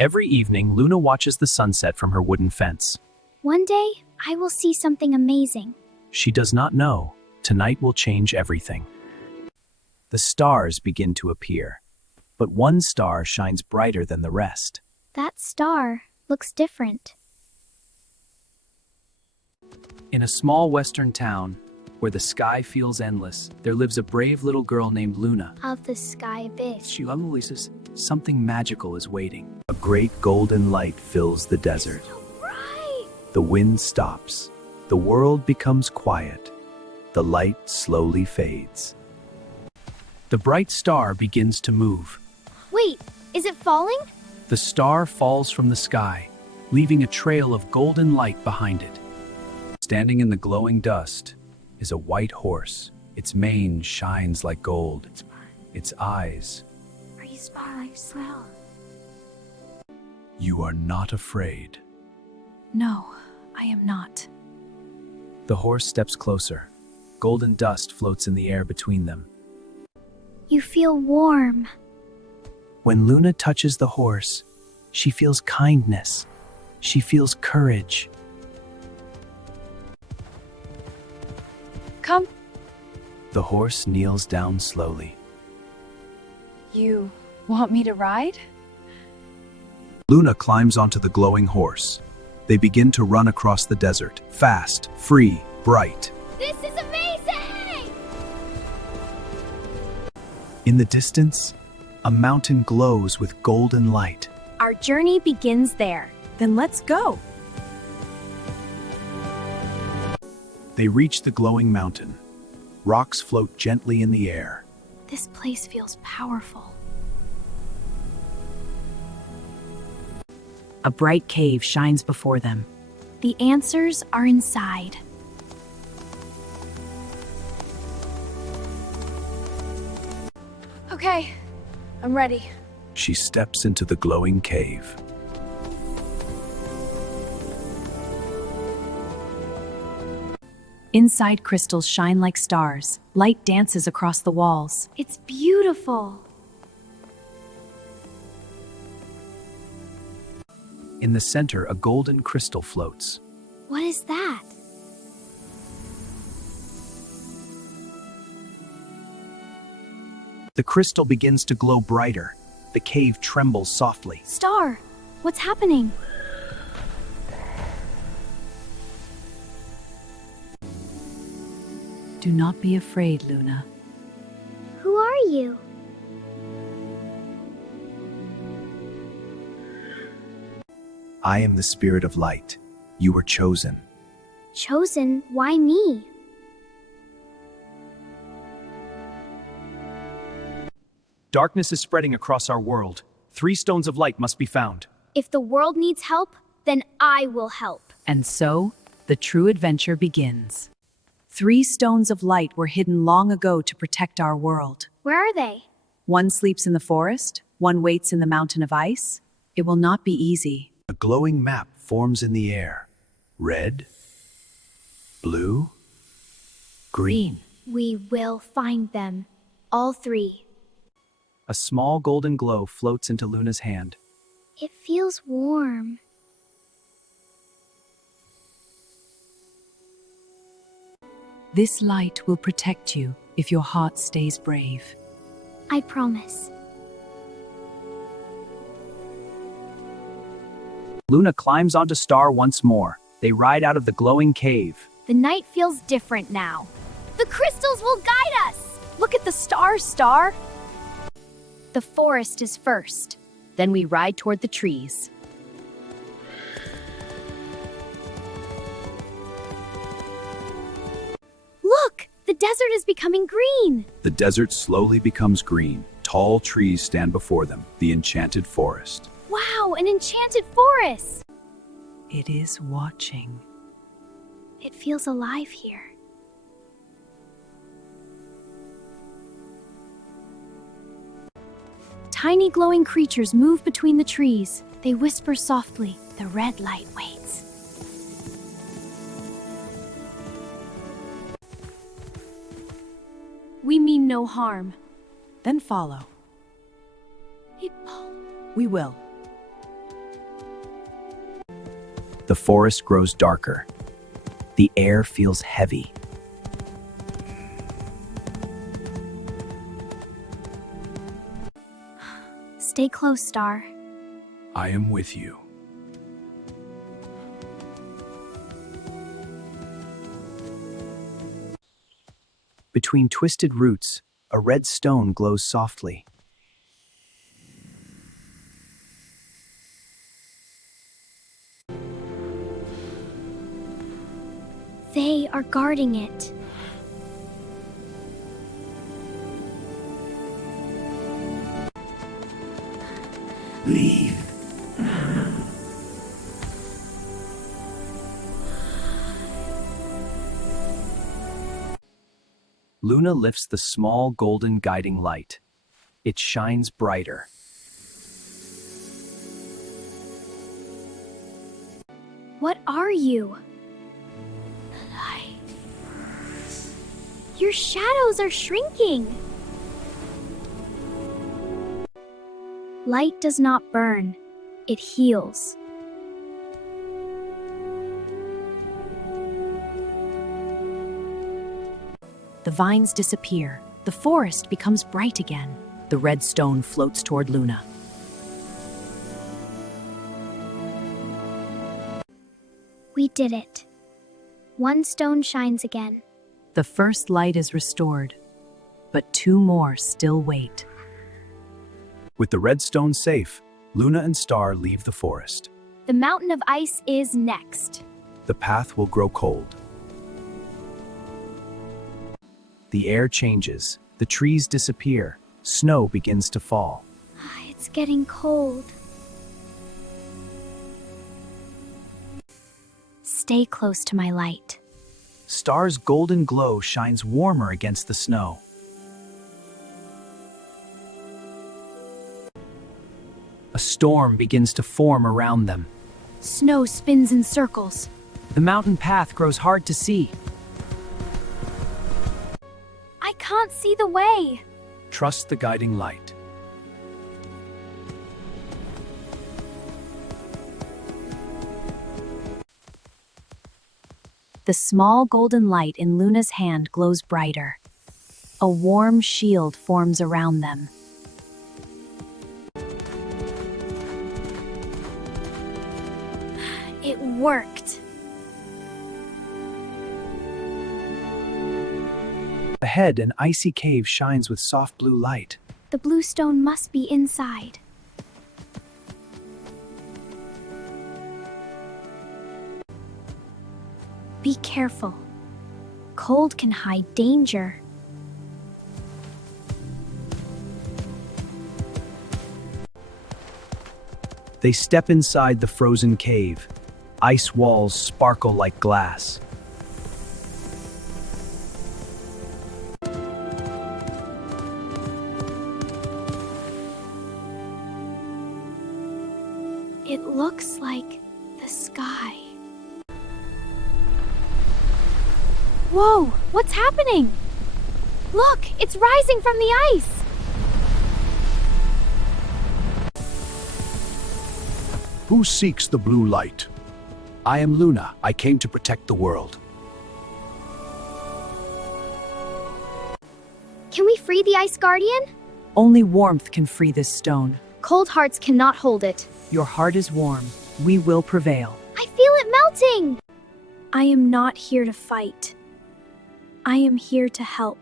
Every evening, Luna watches the sunset from her wooden fence. One day, I will see something amazing. She does not know. Tonight will change everything. The stars begin to appear, but one star shines brighter than the rest. That star looks different. In a small western town, where the sky feels endless, there lives a brave little girl named Luna. Of the sky abyss. She says something magical is waiting. A great golden light fills the desert. So bright. The wind stops. The world becomes quiet. The light slowly fades. The bright star begins to move. Wait, is it falling? The star falls from the sky, leaving a trail of golden light behind it. Standing in the glowing dust is a white horse. Its mane shines like gold. Its eyes. You are not afraid. No, I am not. The horse steps closer. Golden dust floats in the air between them. You feel warm. When Luna touches the horse, she feels kindness. She feels courage. Come. The horse kneels down slowly. You want me to ride? Luna climbs onto the glowing horse. They begin to run across the desert, fast, free, bright. This is amazing! In the distance, a mountain glows with golden light. Our journey begins there. Then let's go. They reach the glowing mountain. Rocks float gently in the air. This place feels powerful. A bright cave shines before them. The answers are inside. Okay, I'm ready. She steps into the glowing cave. Inside, crystals shine like stars. Light dances across the walls. It's beautiful. In the center, a golden crystal floats. What is that? The crystal begins to glow brighter. The cave trembles softly. Star, what's happening? Do not be afraid, Luna. Who are you? I am the spirit of light. You were chosen. Chosen? Why me? Darkness is spreading across our world. 3 stones of light must be found. If the world needs help, then I will help. And so, the true adventure begins. 3 stones of light were hidden long ago to protect our world. Where are they? One sleeps in the forest, one waits in the mountain of ice. It will not be easy. A glowing map forms in the air. Red, blue, green. We will find them. All 3. A small golden glow floats into Luna's hand. It feels warm. This light will protect you if your heart stays brave. I promise. Luna climbs onto Star once more. They ride out of the glowing cave. The night feels different now. The crystals will guide us! Look at the stars, Star! The forest is first. Then we ride toward the trees. Look! The desert is becoming green! The desert slowly becomes green. Tall trees stand before them, the enchanted forest. Wow, an enchanted forest! It is watching. It feels alive here. Tiny glowing creatures move between the trees. They whisper softly. The red light waits. We mean no harm. Then follow. Hippo. We will. The forest grows darker. The air feels heavy. Stay close, Star. I am with you. Between twisted roots, a red stone glows softly. They are guarding it. Leave. Luna lifts the small golden guiding light. It shines brighter. What are you? Your shadows are shrinking. Light does not burn. It heals. The vines disappear. The forest becomes bright again. The red stone floats toward Luna. We did it. One stone shines again. The first light is restored, but two more still wait. With the red stone safe, Luna and Star leave the forest. The mountain of ice is next. The path will grow cold. The air changes. The trees disappear. Snow begins to fall. It's getting cold. Stay close to my light. Star's golden glow shines warmer against the snow. A storm begins to form around them. Snow spins in circles. The mountain path grows hard to see. I can't see the way. Trust the guiding light. The small golden light in Luna's hand glows brighter. A warm shield forms around them. It worked. Ahead, an icy cave shines with soft blue light. The blue stone must be inside. Be careful. Cold can hide danger. They step inside the frozen cave. Ice walls sparkle like glass. It looks like the sky. Whoa, what's happening? Look, it's rising from the ice. Who seeks the blue light? I am Luna. I came to protect the world. Can we free the Ice Guardian? Only warmth can free this stone. Cold hearts cannot hold it. Your heart is warm. We will prevail. I feel it melting! I am not here to fight. I am here to help.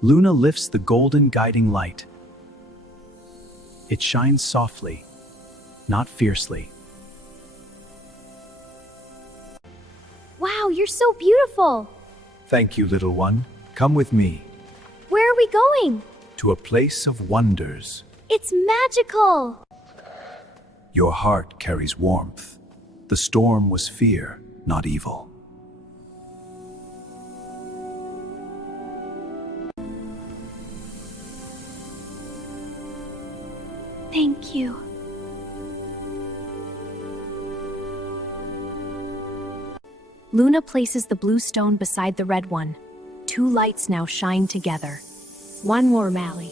Luna lifts the golden guiding light. It shines softly, not fiercely. Wow, you're so beautiful! Thank you, little one. Come with me Where are we going? to a place of wonders. It's magical! Your heart carries warmth. The storm was fear, not evil. Thank you. Luna places the blue stone beside the red one. Two lights now shine together. One more, Mally.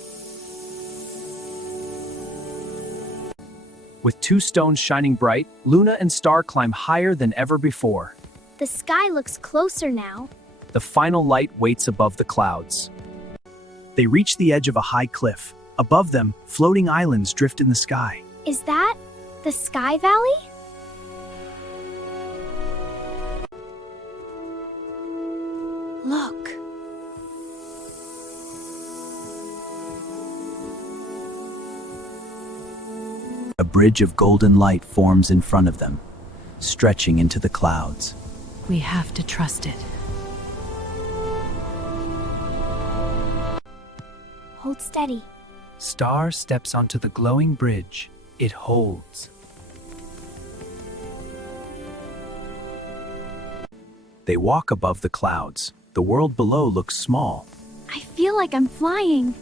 With two stones shining bright, Luna and Star climb higher than ever before. The sky looks closer now. The final light waits above the clouds. They reach the edge of a high cliff. Above them, floating islands drift in the sky. Is that the Sky Valley? Look. A bridge of golden light forms in front of them, stretching into the clouds. We have to trust it. Hold steady. Star steps onto the glowing bridge. It holds. They walk above the clouds. The world below looks small. I feel like I'm flying.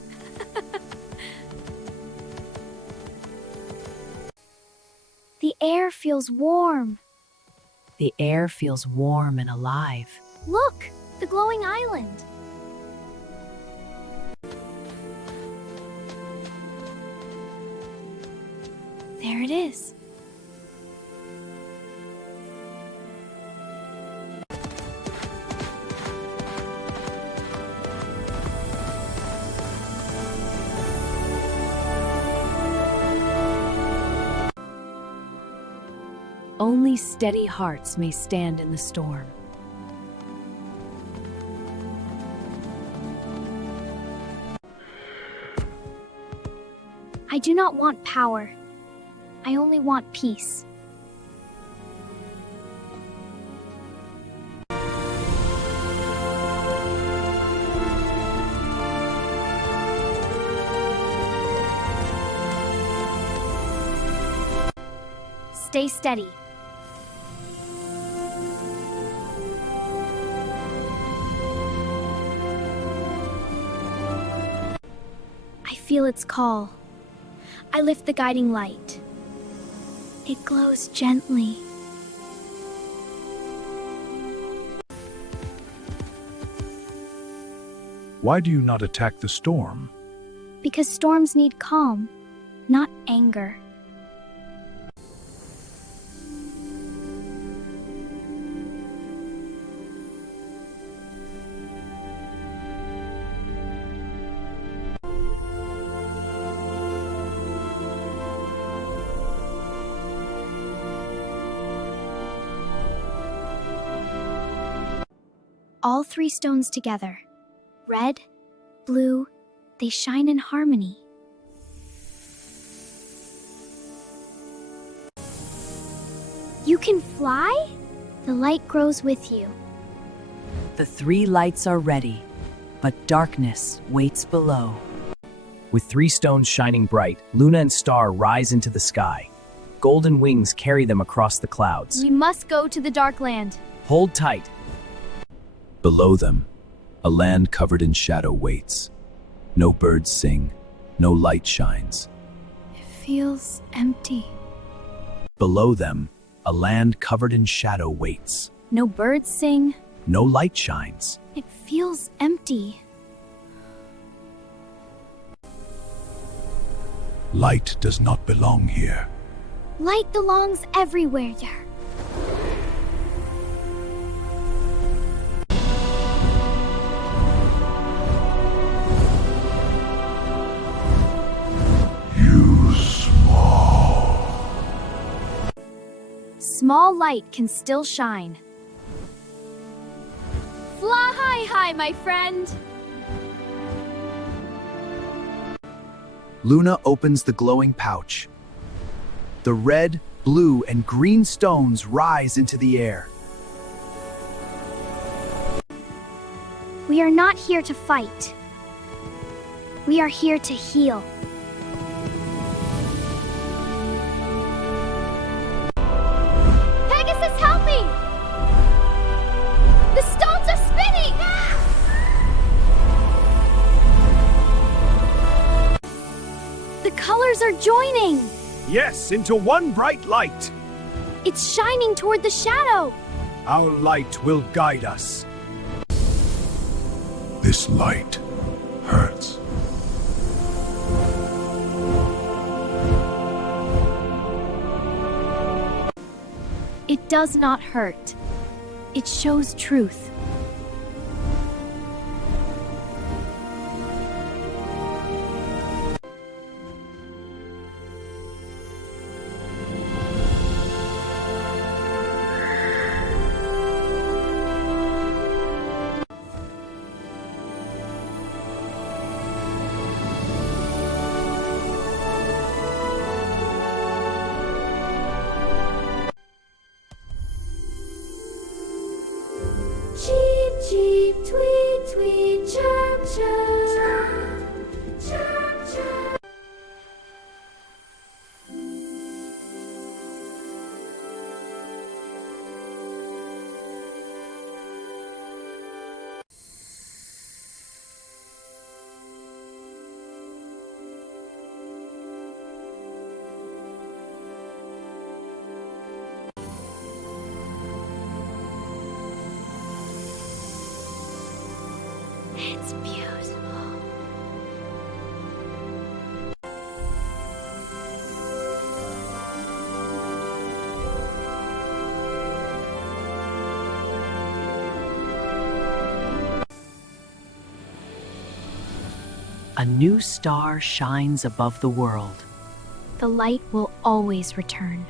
The air feels warm. The air feels warm and alive. Look, the glowing island. There it is. Only steady hearts may stand in the storm. I do not want power. I only want peace. Stay steady. I feel its call. I lift the guiding light. It glows gently. Why do you not attack the storm? Because storms need calm, not anger. All three stones together. Red, blue, they shine in harmony. You can fly? The light grows with you. The three lights are ready, but darkness waits below. With three stones shining bright, Luna and Star rise into the sky. Golden wings carry them across the clouds. We must go to the dark land. Hold tight. Below them, a land covered in shadow waits. No birds sing, no light shines. It feels empty. Below them, a land covered in shadow waits. No birds sing. No light shines. It feels empty. Light does not belong here. Light belongs everywhere. Small light can still shine. Fly high, my friend. Luna opens the glowing pouch. The red, blue, and green stones rise into the air. We are not here to fight. We are here to heal. Pegasus, help me! The stones are spinning! The colors are joining! Yes, into one bright light. It's shining toward the shadow! Our light will guide us. This light hurts. does not hurt. It shows truth. Cheep, cheep, tweet, tweet, chirp, chirp, chirp, chirp. It's beautiful. A new star shines above the world. The light will always return.